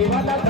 దేవత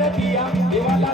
नदिया देवाला